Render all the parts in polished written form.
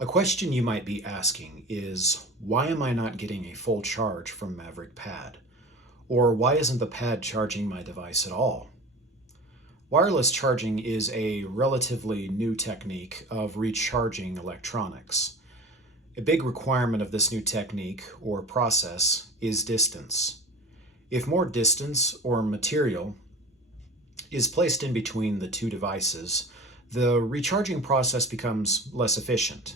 A question you might be asking is, why am I not getting a full charge from Mavrik Pad? Or why isn't the pad charging my device at all? Wireless charging is a relatively new technique of recharging electronics. A big requirement of this new technique, or process, is distance. If more distance or material is placed in between the two devices, the recharging process becomes less efficient.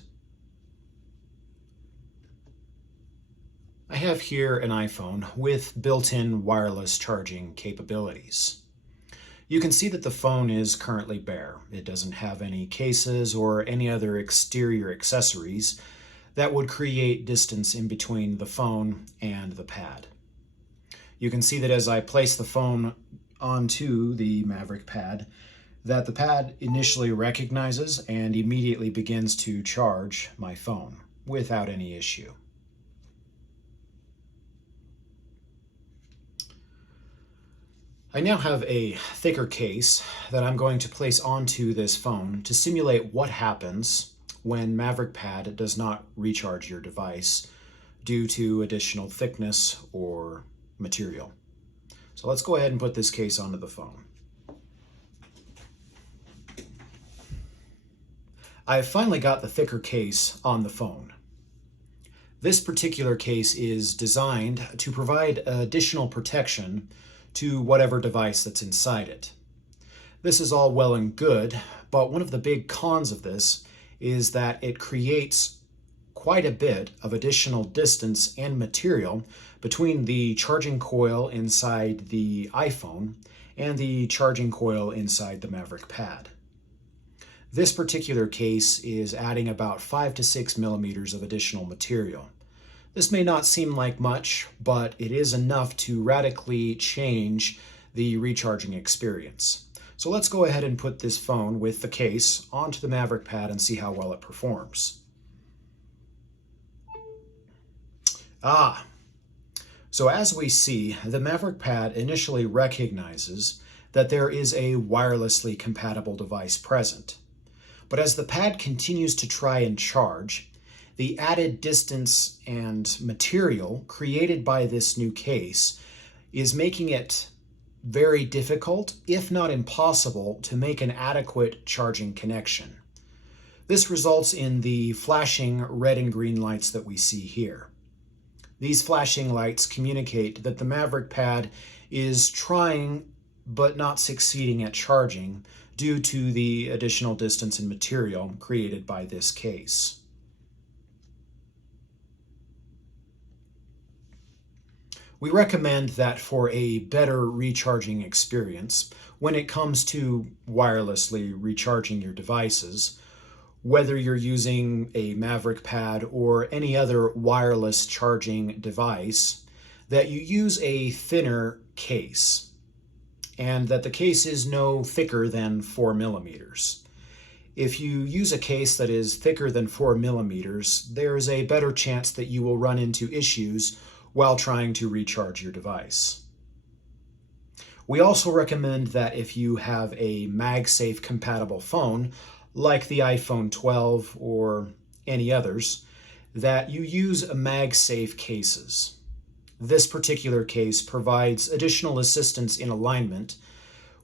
I have here an iPhone with built-in wireless charging capabilities. You can see that the phone is currently bare. It doesn't have any cases or any other exterior accessories that would create distance in between the phone and the pad. You can see that as I place the phone onto the Mavrik Pad, that the pad initially recognizes and immediately begins to charge my phone without any issue. I now have a thicker case that I'm going to place onto this phone to simulate what happens when Mavrik Pad does not recharge your device due to additional thickness or material. So let's go ahead and put this case onto the phone. I've finally got the thicker case on the phone. This particular case is designed to provide additional protection to whatever device that's inside it. This is all well and good, but one of the big cons of this is that it creates quite a bit of additional distance and material between the charging coil inside the iPhone and the charging coil inside the Mavrik Pad. This particular case is adding about 5 to 6 millimeters of additional material. This may not seem like much, but it is enough to radically change the recharging experience. So let's go ahead and put this phone with the case onto the Mavrik Pad and see how well it performs. So as we see, the Mavrik Pad initially recognizes that there is a wirelessly compatible device present. But as the pad continues to try and charge, the added distance and material created by this new case is making it very difficult, if not impossible, to make an adequate charging connection. This results in the flashing red and green lights that we see here. These flashing lights communicate that the Mavrik Pad is trying but not succeeding at charging due to the additional distance and material created by this case. We recommend that for a better recharging experience, when it comes to wirelessly recharging your devices, whether you're using a Mavrik Pad or any other wireless charging device, that you use a thinner case, and that the case is no thicker than 4 millimeters. If you use a case that is thicker than 4 millimeters, there's a better chance that you will run into issues while trying to recharge your device. We also recommend that if you have a MagSafe compatible phone, like the iPhone 12 or any others, that you use MagSafe cases. This particular case provides additional assistance in alignment,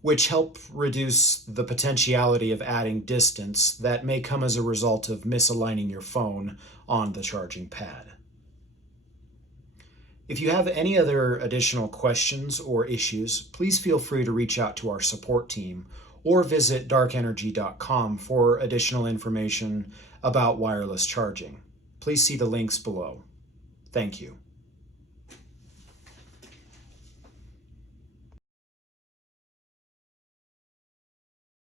which help reduce the potentiality of adding distance that may come as a result of misaligning your phone on the charging pad. If you have any other additional questions or issues, please feel free to reach out to our support team or visit darkenergy.com for additional information about wireless charging. Please see the links below. Thank you.